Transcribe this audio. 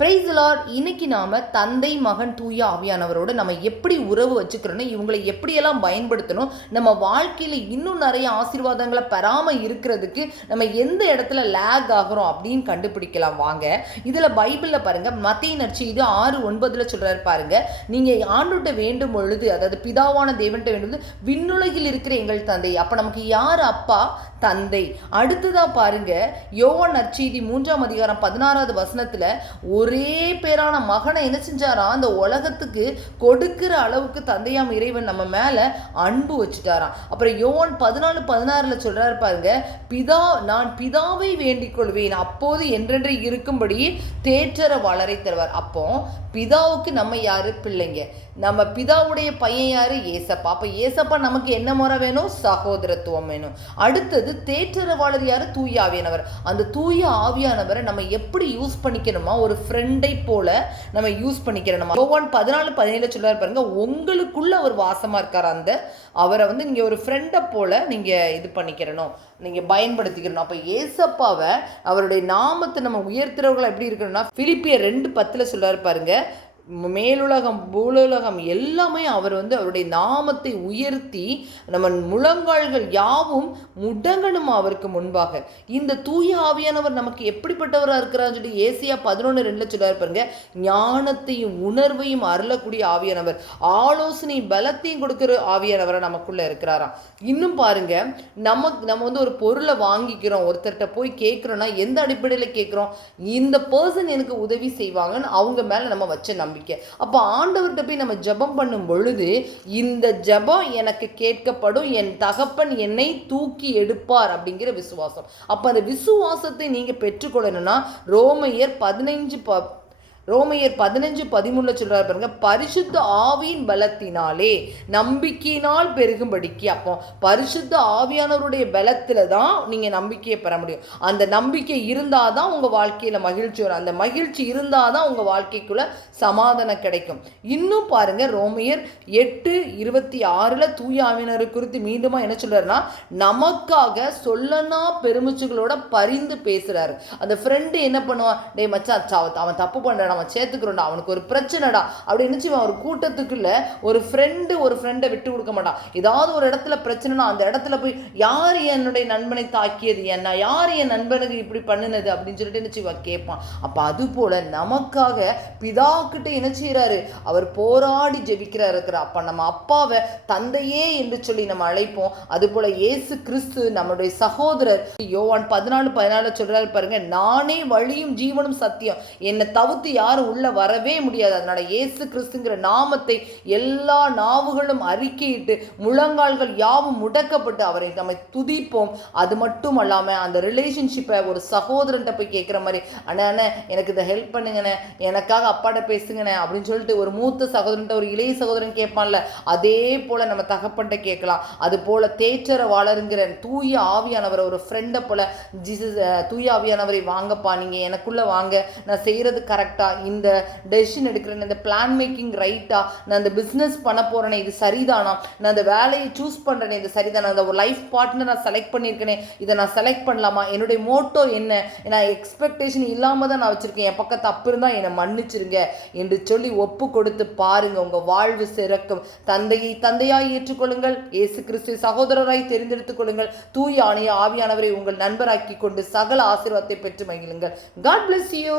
Price Lord. இன்னைக்கு நாம தந்தை மகன் தூய ஆவியானவரோடு நம்ம எப்படி உறவு வச்சுக்கிறோன்னு, இவங்களை எப்படியெல்லாம் பயன்படுத்தணும், நம்ம வாழ்க்கையில் இன்னும் நிறைய ஆசீர்வாதங்களை பெறாமல் இருக்கிறதுக்கு நம்ம எந்த இடத்துல லேக் ஆகிறோம் அப்படின்னு கண்டுபிடிக்கலாம். வாங்க, இதில் பைபிளில் பாருங்க, மத்தேயு நற்செய்தி 6:9 சொல்றாரு பாருங்க, நீங்கள் ஆண்டுகிட்ட வேண்டும் பொழுது, அதாவது பிதாவான தேவன்கிட்ட வேண்டும் விண்ணுலகில் இருக்கிற எங்கள் தந்தை. அப்போ நமக்கு யார் அப்பா? தந்தை. அடுத்ததா பாருங்க, யோவான் நற்செய்தி 3:16 ஒரே பேரான மகனை என்ன செஞ்சாராம், அந்த உலகத்துக்கு கொடுக்கிற அளவுக்கு தந்தையாம் இறைவன் நம்ம மேல அன்பு வச்சுட்டாராம். அப்புறம் யோவான் 14:16 சொல்றாரு பாருங்க, நான் பிதாவை வேண்டிக் கொள்வேன், அப்போது என்றென்று இருக்கும்படி தேற்றர வளரை தருவார். அப்போ பிதாவுக்கு நம்ம யாரு? பிள்ளைங்க. நம்ம பிதாவுடைய பையன் யாரு? ஏசப்பா. அப்ப ஏசப்பா நமக்கு என்ன முறை வேணும்? சகோதரத்துவம் வேணும். அடுத்தது தேற்றரவாளர் யாரு? தூய ஆவியானவர். அந்த தூய ஆவியானவரை நம்ம எப்படி யூஸ் பண்ணிக்கணுமா? ஒரு ஃப்ரெண்டை போல நம்ம யூஸ் பண்ணிக்கிறோம். யோவான் 14:17 சொல்றாரு பாருங்க, உங்களுக்குள்ள அவர் வாசமா இருக்கார். அந்த அவரை நீங்க ஒரு ஃப்ரெண்டை போல நீங்க இது பண்ணிக்கிறணும், நீங்க பயன்படுத்திக்கிறணும். அப்ப ஏசப்பாவை, அவருடைய நாமத்தை நம்ம உயர்த்துறவர்கள் எப்படி இருக்கணும்னா, பிலிப்பியர் 2:10 சொல்றாரு பாருங்க, மேலுலகம் பூலுலகம் எல்லாமே அவர் அவருடைய நாமத்தை உயர்த்தி நம்ம முழங்கால்கள் யாவும் முடங்கணும் அவருக்கு முன்பாக. இந்த தூய ஆவியானவர் நமக்கு எப்படிப்பட்டவராக இருக்கிறான்னு சொல்லி ஏசியா 11:2 சொல்றாரு பாருங்க, ஞானத்தையும் உணர்வையும் அருளக்கூடிய ஆவியானவர், ஆலோசனை பலத்தையும் கொடுக்கிற ஆவியானவரை நமக்குள்ள இருக்கிறாராம். இன்னும் பாருங்க, நம்ம ஒரு பொருளை வாங்கிக்கிறோம், ஒருத்தர்கிட்ட போய் கேட்குறோம்னா எந்த அடிப்படையில் கேட்குறோம்? இந்த பர்சன் எனக்கு உதவி செய்வாங்கன்னு அவங்க மேலே நம்ம வச்ச நம்பிக்கை. அப்போ ஆண்டவர்கிட்ட போய் நம்ம ஜெபம் பண்ணும் பொழுது, இந்த ஜெபம் எனக்கு கேட்கப்படும், என் தகப்பன் என்னை தூக்கி எடுப்பார் அப்படிங்கிற விசுவாசம். அப்போ அந்த விசுவாசத்தை நீங்க பெற்றுக்கொள்ளணும்னா ரோமையர் 15:13 சொல்றாரு பாருங்க, பரிசுத்த ஆவியின் பலத்தினாலே நம்பிக்கையினால் பெருகும்படிக்கு. அப்போ பரிசுத்த ஆவியானவருடைய பலத்துல தான் நீங்க நம்பிக்கையை பெற முடியும். அந்த நம்பிக்கை இருந்தாதான் உங்க வாழ்க்கையில மகிழ்ச்சி வரும். அந்த மகிழ்ச்சி இருந்தாதான் உங்க வாழ்க்கைக்குள்ள சமாதானம் கிடைக்கும். இன்னும் பாருங்க, ரோமையர் 8:26 தூய ஆவியானவர் குறித்து மீண்டுமா என்ன சொல்றாருன்னா, நமக்காக சொல்லனா பெருமிச்சுகளோட பரிந்து பேசுறாரு. அந்த ஃப்ரெண்டு என்ன பண்ணுவான், டே மச்சான், அவன் தப்பு பண்றான், அவன் சேர்த்துக்கிறோம்டா, அவனுக்கு ஒரு பிரச்சனைடா அப்படின்னு ஒரு கூட்டத்துக்குள்ள ஒரு ஃப்ரெண்டை விட்டு கொடுக்க மாட்டான். ஏதாவது ஒரு இடத்துல பிரச்சனைனா அந்த இடத்துல போய், யார் என்னுடைய நண்பனை தாக்கியது, என்ன யார் என் நண்பனுக்கு இப்படி பண்ணினது அப்படின்னு சொல்லிட்டு கேட்பான். அப்ப அது போல நமக்காக பிதா கிட்ட என்ன செய்யறாரு, அவர் போராடி ஜெபிக்கிறார் இருக்கிறார். அப்ப நம்ம அப்பாவை தந்தையே என்று சொல்லி நம்ம அழைப்போம். அது போல இயேசு கிறிஸ்து நம்முடைய சகோதரர். யோவான் 14:14 சொல்றாரு பாருங்க, நானே வழியும் ஜீவனும் சத்தியம், என்னை தவிர்த்து யாரும் உள்ள வரவே முடியாது. அதனால இயேசு கிறிஸ்துங்கிற நாமத்தை எல்லா நாவுகளும் அறிக்கையிட்டு முழங்கால்கள் யாவும் முடக்கப்பட்டு அவரை நம்ம துதிப்போம். அது மட்டும் அல்லாம அந்த ரிலேஷன்ஷிப்பை ஒரு சகோதரன்ட்ட போய் கேட்குற மாதிரி, அண்ணா எனக்கு இதை ஹெல்ப் பண்ணுங்கண்ணே, எனக்காக அப்பாட்ட பேசுங்கண்ணே அப்படின்னு சொல்லிட்டு ஒரு மூத்த சகோதரன்ட்ட ஒரு இளைய சகோதரன் கேட்பான்ல, அதே போல நம்ம தகப்பன்ட்ட கேட்கலாம். அது போல தேற்றர வளருங்கிற தூய ஆவியானவரை ஒரு ஃப்ரெண்டை போல தூய ஆவியானவரை, வாங்கப்பா நீங்க எனக்குள்ள வாங்க, நான் செய்யறது கரெக்டா, இந்த டெசிஷன் எடுக்கிறேன், இந்த பிளான் மேக்கிங் ரைட்டா, நான் இந்த பிஸ்னஸ் பண்ண போறேனே இது சரிதானா, நான் இந்த வேலையை சூஸ் பண்றேனே இது சரிதானா, அந்த ஒரு லைஃப் பார்ட்னர் நான் செலக்ட் பண்ணியிருக்கேனே இதை நான் செலக்ட் பண்ணலாமா, என்னுடைய மோட்டோ என்ன, நான் எக்ஸ்பெக்டேஷன் இல்லாமல் தான் நான் வச்சிருக்கேன், என் பக்கம் தப்பு இருந்தால் என்னை மன்னிச்சிருங்க என்று சொல்லி ஒப்பு கொடுத்து பாருங்க, உங்க வாழ்வு சிறக்கும். தந்தையை தந்தையாய் ஏற்றுக்கொள்ளுங்கள், இயேசு கிறிஸ்து சகோதரராய் தெரிந்தெடுத்துக் கொள்ளுங்கள், தூய ஆவியானவரை உங்கள் நண்பராக்கி கொண்டு சகல ஆசீர்வாதத்தை பெற்று மகிழுங்கள். God bless you.